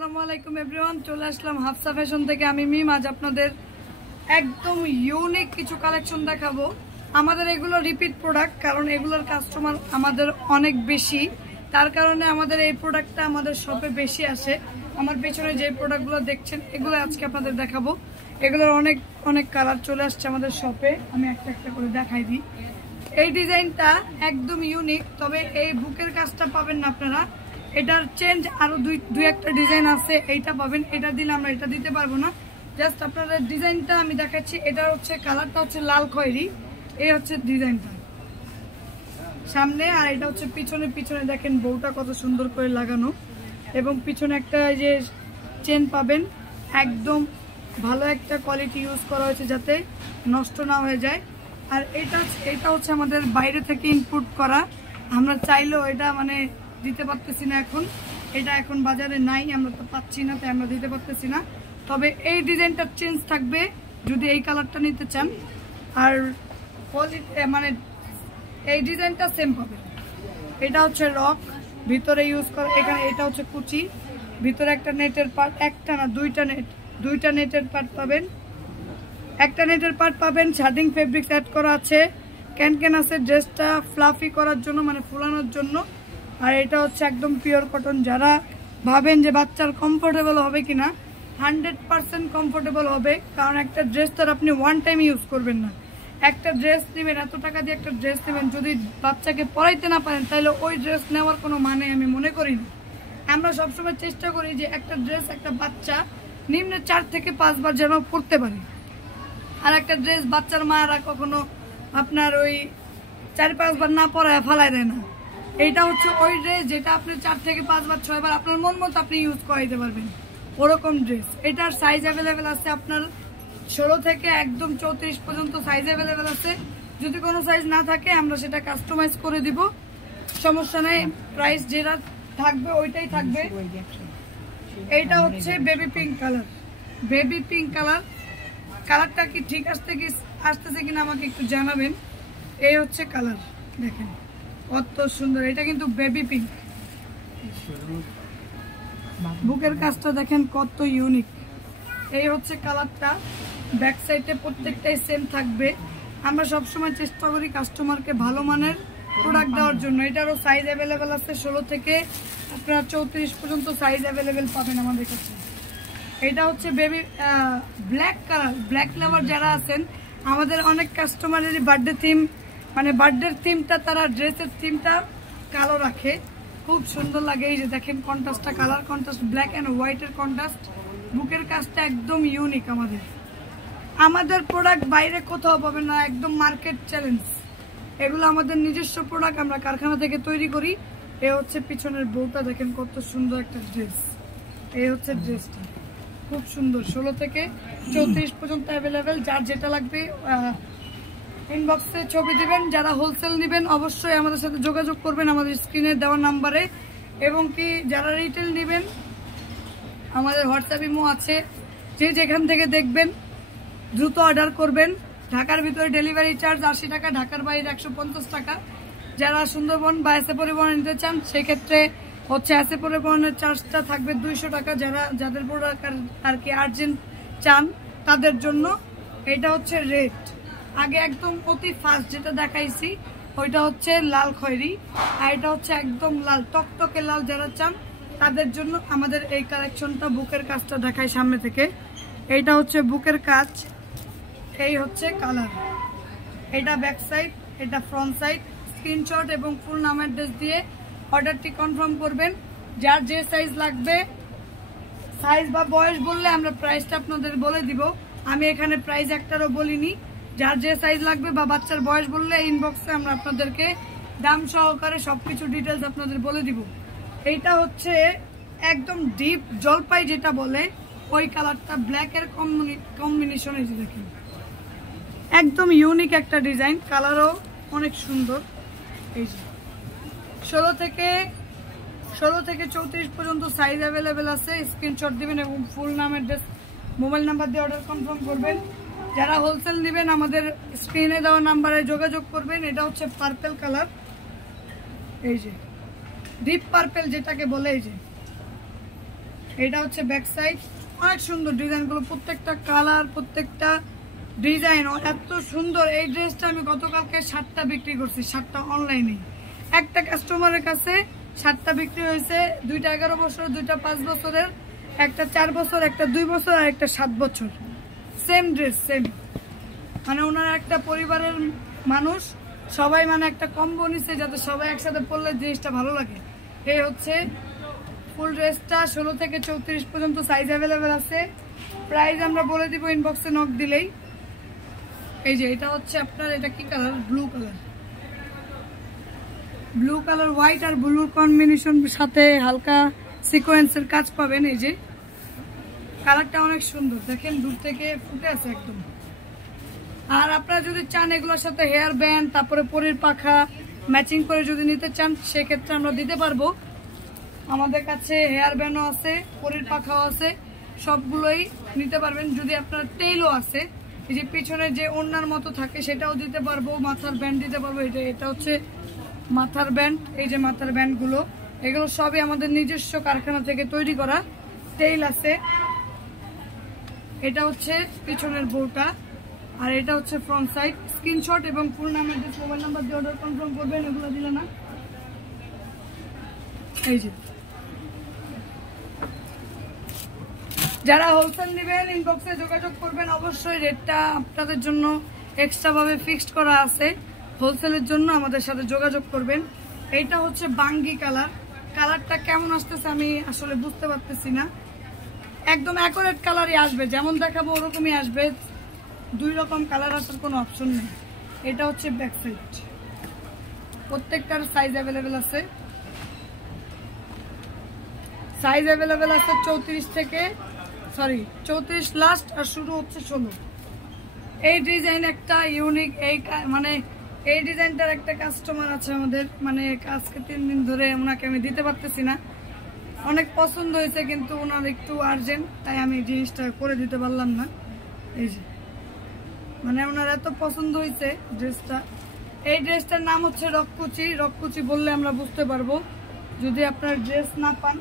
আসসালামু আলাইকুম এভরিওয়ান, চলে আসলাম হাফসা ফ্যাশন থেকে। আমি মিম। আজ আপনাদের একদম ইউনিক কিছু কালেকশন দেখাবো। আমাদের এগুলো রিপিট প্রোডাক্ট, কারণ এগুলোর কাস্টমার আমাদের অনেক বেশি, তার কারণে আমাদের এই প্রোডাক্টটা আমাদের শপে বেশি আসে। আমার পেছনে যে প্রোডাক্টগুলো দেখছেন এগুলো আজকে আপনাদের দেখাবো। এগুলোর অনেক অনেক কালার চলে আসছে আমাদের শপে, আমি একটা একটা করে দেখাই দিই। এই ডিজাইনটা একদম ইউনিক, তবে এই বুকের কাজটা পাবেন না আপনারা। এটার চেঞ্জ আরো দুই একটা ডিজাইন আছে, এইটা পাবেন। এটা দিলে আমরা এটা দিতে পারবো না। জাস্ট আপনাদের ডিজাইনটা আমি দেখাচ্ছি। এটা হচ্ছে কালারটা হচ্ছে লাল খয়েরি, এই হচ্ছে ডিজাইনটা সামনে, আর এটা হচ্ছে পিছনে। পিছনে দেখেন বউটা কত সুন্দর করে লাগানো, এবং পিছনে একটা যে চেন পাবেন, একদম ভালো একটা কোয়ালিটি ইউজ করা হয়েছে যাতে নষ্ট না হয়ে যায়। আর এটা হচ্ছে আমাদের বাইরে থেকে ইনপুট করা। আমরা চাইলেও এটা দিতে পারতেছি না এখন, এটা এখন বাজারে নাই, আমরা তো পাচ্ছি না, তাই আমরা দিতে পারতেছি না। তবে এই ডিজাইনটা চেঞ্জ থাকবে যদি এই কালারটা নিতে চান। আর এই ডিজাইনটা সেম পাবে। এটা হচ্ছে রক, ভিতরে ইউজ করা। এখানে এটা হচ্ছে কুচি, ভিতরে একটা নেটের পার্ট, একটা না দুইটা নেটের পার্ট পাবেন। একটা নেটের পার্ট পাবেন। শার্টিং ফেব্রিক্স অ্যাড করা আছে, ক্যান আছে ড্রেসটা ফ্লাফি করার জন্য, ফুলানোর জন্য। আর এটা হচ্ছে একদম পিওর কটন। যারা ভাবেন যে বাচ্চার কমফোর্টেবল হবে কিনা, 100% কমফোর্টেবল হবে, কারণ একটা ড্রেস তো আপনি ওয়ান টাইম ইউজ করবেন না। একটা ড্রেস নেবেন, এত টাকা দিয়ে একটা ড্রেস নেবেন, যদি বাচ্চাকে পরাইতে না পারেন তাহলে ওই ড্রেস নেওয়ার কোনো মানে আমি মনে করি না। আমরা সবসময় চেষ্টা করি যে একটা ড্রেস একটা বাচ্চা নিম্নে 4 থেকে 5 বার যেন পরতে পারে। আর একটা ড্রেস বাচ্চার মায়েরা কখনো আপনার ওই 4-5 বার না পরায় ফালাই দেয় না। এইটা হচ্ছে ওই ড্রেস যেটা আপনি 4 থেকে 5 বার 6 বার আপনার মন মতো আপনি ইউজ করাইতে পারবেন, ওরকম ড্রেস। এটার সাইজ অ্যাভেলেবেল আছে আপনার 16 থেকে একদম 34 পর্যন্ত সাইজ অ্যাভেলেবেল আছে। যদি কোনো সাইজ না থাকে আমরা সেটা কাস্টমাইজ করে দিব, সমস্যা নেই। প্রাইস যেটা থাকবে ওইটাই থাকবে। এইটা হচ্ছে baby pink colour. Baby pink কালারটা কি ঠিক আসতেছে কিনা আমাকে একটু জানাবেন। এই হচ্ছে কালার, দেখেন কত সুন্দর। এটা কিন্তু বেবি পিঙ্ক। বুকের কাজটা দেখেন কত ইউনিক। এই হচ্ছে কালারটা। ব্যাক সাইডে প্রত্যেকটাই সেম থাকবে। আমরা সবসময় চেষ্টা করি কাস্টমারকে ভালো মানের প্রোডাক্ট দেওয়ার জন্য। এটারও সাইজ অ্যাভেলেবেল আছে, 16 থেকে আপনারা 34 পর্যন্ত সাইজ অ্যাভেলেবেল পাবেন আমাদের কাছে। এটা হচ্ছে বেবি ব্ল্যাক কালার। ব্ল্যাক লাভার যারা আছেন, আমাদের অনেক কাস্টমারেরই বার্থডে থিম, বার্থডের থিমটা তারা ড্রেসের থিমটা কালো রাখে, খুব সুন্দর লাগে। এই যে দেখেন কন্ট্রাস্টটা, কালার কন্ট্রাস্ট, ব্ল্যাক অ্যান্ড হোয়াইটের কন্ট্রাস্ট। বুকের কাজটা একদম ইউনিক। আমাদের প্রোডাক্ট বাইরে কোথাও পাবেন না, একদম মার্কেট চ্যালেঞ্জ। এগুলো আমাদের নিজস্ব প্রোডাক্ট, আমরা কারখানা থেকে তৈরি করি। এ হচ্ছে পিছনের বউটা, দেখেন কত সুন্দর একটা ড্রেস। এই হচ্ছে ড্রেসটা খুব সুন্দর। 16 থেকে 34 পর্যন্ত অ্যাভেলেবেল। যার যেটা লাগবে ইনবক্সে ছবি দিবেন। যারা হোলসেল নেবেন অবশ্যই আমাদের সাথে যোগাযোগ করবেন আমাদের স্ক্রিনে দেওয়া নাম্বারে, এবং কি যারা রিটেল নেবেন আমাদের হোয়াটসঅ্যাপ ইমো আছে। যে যেখান থেকে দেখবেন দ্রুত অর্ডার করবেন। ঢাকার ভিতরে ডেলিভারি চার্জ 80 টাকা, ঢাকার বাইরে 150 টাকা। যারা সুন্দরবন বা এসে পরিবহন নিতে চান সেক্ষেত্রে হচ্ছে এসে পরিবহনের চার্জটা থাকবে 200 টাকা। যাদের প্রোডাক্ট আর কি আর্জেন্ট চান তাদের জন্য। এটা হচ্ছে রেড। আগে একদম অতি ফাস্ট যেটা দেখাইছি ওইটা হচ্ছে লাল খয়েরি, আর এটা হচ্ছে একদম লাল টকটকে লাল। যারা চান তাদের জন্য আমাদের এই কালেকশনটা। বুকের কাজটা দেখাই সামনে থেকে। এইটা হচ্ছে বুকের কাজ, এই হচ্ছে কালার। এটা ব্যাক সাইড, এটা ফ্রন্ট সাইড। স্ক্রিনশট এবং ফুল নাম অ্যাড্রেস দিয়ে অর্ডারটি কনফার্ম করবেন। যার যে সাইজ লাগবে, সাইজ বা বয়স বললে আমরা প্রাইসটা আপনাদের বলে দিব। আমি এখানে প্রাইস একটারও বলিনি। যার যে সাইজ লাগবে বা বাচ্চার বয়স বললে ইনবক্সে আমরা আপনাদেরকে দাম সহকারে সবকিছু ডিটেলস আপনাদের বলে দিব। এইটা হচ্ছে একদম ডিপ জলপাই যেটা বলে, ওই কালারটা ব্ল্যাকের কম্বিনেশন। এই যে দেখেন একদম ইউনিক একটা ডিজাইন, কালারও অনেক সুন্দর। এই যে 16 থেকে 34 পর্যন্ত সাইজ অ্যাভেলেবেল আছে। স্ক্রিনশট দিবেন এবং ফুল নাম অ্যাড্রেস মোবাইল নাম্বার দিয়ে অর্ডার কনফার্ম করবেন। যারা হোলসেল নেবেন আমাদের স্ক্রিনে দেওয়া নাম্বারে যোগাযোগ করবেন। এটা হচ্ছে পার্পল কালার, এই যে ডিপ পার্পল যেটাকে বলে। এই যে এটা হচ্ছে ব্যাক সাইড, অনেক সুন্দর ডিজাইনগুলো, প্রত্যেকটা কালার, প্রত্যেকটা ডিজাইন এত সুন্দর। এই ড্রেসটা আমি গতকালকে 7টা বিক্রি করছি, 7টা অনলাইনে। একটা কাস্টমারের কাছে 7টা বিক্রি হয়েছে, 2টা 11 বছর, 2টা 5 বছরের, একটা 4 বছর, একটা 2 বছর আর একটা 7 বছর। Same dress, same. মানে ওনারা একটা পরিবারের মানুষ, সবাই মানে একটা কম্বো নিচ্ছে যাতে সবাই একসাথে পরলে জিনিসটা ভালো লাগে। এই হচ্ছে ফুল ড্রেসটা, 16 থেকে 34 পর্যন্ত সাইজ অ্যাভেলেবেল আছে। প্রাইস আমরা বলে দিব ইনবক্সে নক দিলেই। এই যে এটা হচ্ছে আপনার, এটা কি colour? Blue colour. Blue colour, white আর ব্লুর কম্বিনেশন সাথে হালকা সিকোয়েন্সের কাজ পাবেন। এই যে কালারটা অনেক সুন্দর, দেখেন দূর থেকে ফুটে আছে একদম। আর আপনারা যদি চান এগুলোর সাথে হেয়ার ব্যান্ড, তারপরে পরীর পাখা ম্যাচিং করে যদি নিতে চান, সেক্ষেত্রে আমরা দিতে পারবো। আমাদের কাছে হেয়ার ব্যান্ডও আছে, পরীর পাখাও আছে, সবগুলোই নিতে পারবেন। যদি আপনার টেইলও আছে, এই যে পিছনে যে ওড়নার মতো থাকে সেটাও দিতে পারবো, মাথার ব্যান্ড দিতে পারবো। এটা হচ্ছে মাথার ব্যান্ড। এই যে মাথার ব্যান্ডগুলো, এগুলো সবই আমাদের নিজস্ব কারখানা থেকে তৈরি করা। টেইল আছে। এটা হচ্ছে পিছনের বউটা, আর এটা হচ্ছে ফ্রন্ট সাইড। স্ক্রিনশট এবং ফুল নাম, অ্যাড্রেস, মোবাইল নাম্বার দিয়ে অর্ডার কনফার্ম করবেন। এগুলো দিলে না। এই যে যারা হোলসেল নেবেন ইনবক্সে যোগাযোগ করবেন। অবশ্যই রেটটা আপনাদের জন্য এক্সট্রা ভাবে ফিক্সড করা আছে। হোলসেলের জন্য আমাদের সাথে যোগাযোগ করবেন। এইটা হচ্ছে বাঙ্গি কালার। কালারটা কেমন আসতেছে আমি আসলে বুঝতে পারতেছি না। একদম অ্যাকুরেট কালারই আসবে, যেমন দেখাবো ওরকমই আসবে। 2 রকম কালার আসার কোনো অপশন নেই। এটা হচ্ছে ব্যাক সাইড। প্রত্যেকটার সাইজ অ্যাভেলেবেল আছে। সাইজ অ্যাভেলেবেল আছে 34 লাস্ট আর শুরু হচ্ছে 16। এই ডিজাইন একটা ইউনিক। মানে এই ডিজাইনটার একটা কাস্টমার আছে আমাদের, মানে আজকে 3 দিন ধরে ওনাকে আমি দিতে পারতেছি না। অনেক পছন্দ হয়েছে কিন্তু ওনার একটু আর্জেন্ট, তাই আমি জিনিসটা করে দিতে পারলাম না। এই যে মানে ওনার এত পছন্দ হয়েছে ড্রেসটা। এই ড্রেসটার নাম হচ্ছে রককুচি। রককুচি বললে আমরা বুঝতে পারবো। যদি আপনার ড্রেস না পান,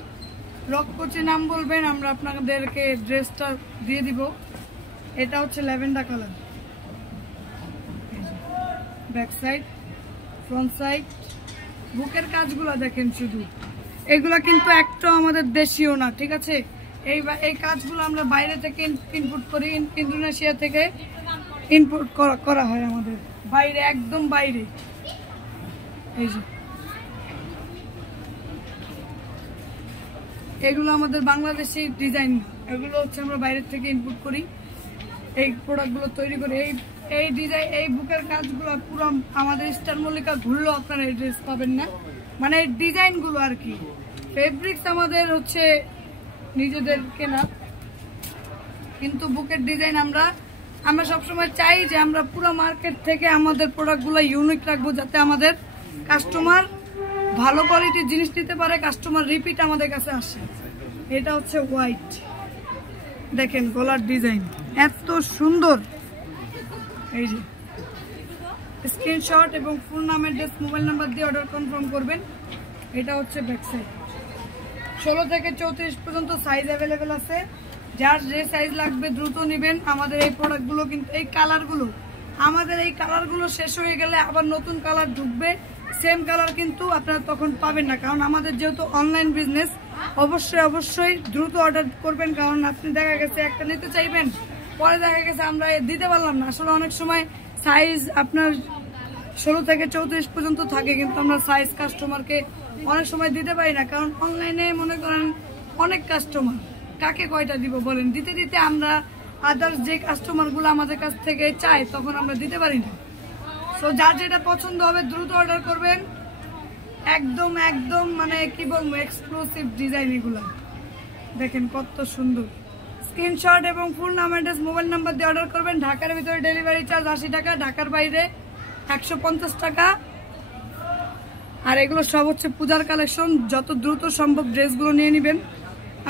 রককুচি নাম বলবেন, আমরা আপনাদেরকে ড্রেসটা দিয়ে দিব। এটা হচ্ছে lavender colour. Back side, front side, বুকের কাজগুলো দেখেন শুধু। এগুলা কিন্তু একটাও আমাদের দেশীয় না, ঠিক আছে? এই কাজগুলো আমরা বাইরে থেকে ইনপুট করি, ইন্দোনেশিয়া থেকে ইনপুট করা হয় আমাদের বাইরে, একদম বাইরে। এই যে এগুলো আমাদের বাংলাদেশি ডিজাইন, এগুলো হচ্ছে আমরা বাইরে থেকে ইনপুট করি। এই প্রোডাক্টগুলো তৈরি করি। এই ডিজাইন, এই বুকের কাজগুলো পুরো আমাদের স্টার মল্লিকা ঘুরলেও আপনারা এই ড্রেস পাবেন না। মানে ডিজাইনগুলো আর কি। ফেব্রিক্স আমাদের হচ্ছে নিজেদের কেনা, কিন্তু বুকের ডিজাইন আমরা সবসময় চাই যে আমরা পুরো মার্কেট থেকে আমাদের প্রোডাক্টগুলো ইউনিক রাখবো, যাতে আমাদের কাস্টমার ভালো কোয়ালিটির জিনিস নিতে পারে, কাস্টমার রিপিট আমাদের কাছে আসে। এটা হচ্ছে হোয়াইট, দেখেন গলার ডিজাইন এত সুন্দর। এই যে স্ক্রিনশট এবং ফুল নাম, অ্যাড্রেস, মোবাইল নাম্বার দিয়ে অর্ডার কনফার্ম করবেন। এটা হচ্ছে ব্যাক সাইড। 16 থেকে 34 পর্যন্ত সাইজ অ্যাভেলেবেল আছে। যার যে সাইজ লাগবে দ্রুত নেবেন। আমাদের এই প্রোডাক্টগুলো কিন্তু এই কালারগুলো শেষ হয়ে গেলে আবার নতুন কালার ঢুকবে। সেম কালার কিন্তু আপনারা তখন পাবেন না, কারণ আমাদের যেহেতু অনলাইন বিজনেস, অবশ্যই দ্রুত অর্ডার করবেন। কারণ আপনি দেখা গেছে একটা নিতে চাইবেন, পরে দেখা গেছে আমরা দিতে পারলাম না। আসলে অনেক সময় সাইজ আপনার 16 থেকে 34 পর্যন্ত থাকে, কিন্তু আমরা সাইজ কাস্টমারকে অনেক সময় দিতে পারি না, কারণ অনলাইনে মনে করেন অনেক কাস্টমার, কাকে কয়টা দিব বলেন। দিতে আমরা আদার্স যে কাস্টমারগুলো আমাদের কাছ থেকে চাই তখন আমরা দিতে পারি না। তো যার যেটা পছন্দ হবে দ্রুত অর্ডার করবেন। একদম মানে কি বলবো, এক্সক্লুসিভ ডিজাইন এগুলো দেখেন কত সুন্দর। স্ক্রিনশট এবং ফুল নাম, অ্যাড্রেস, মোবাইল নাম্বার দিয়ে অর্ডার করবেন। ঢাকার ভিতরে ডেলিভারি চার্জ 80 টাকা, ঢাকার বাইরে 150 টাকা। আর এগুলো সব হচ্ছে পূজার কালেকশন। যত দ্রুত সম্ভব ড্রেসগুলো নিয়ে নেবেন।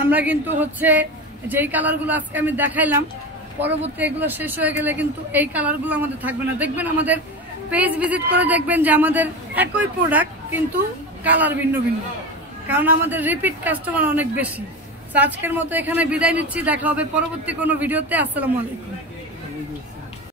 আমরা কিন্তু হচ্ছে যেই কালারগুলো আজকে আমি দেখাইলাম, পরবর্তী এগুলো শেষ হয়ে গেলে কিন্তু এই কালারগুলো আমাদের থাকবে না। দেখবেন আমাদের পেজ ভিজিট করে দেখবেন যে আমাদের একই প্রোডাক্ট কিন্তু কালার ভিন্ন ভিন্ন, কারণ আমাদের রিপিট কাস্টমার অনেক বেশি। আজকের মতো এখানে বিদায় নিচ্ছি, দেখা হবে পরবর্তী কোনো ভিডিওতে। আসসালামু আলাইকুম।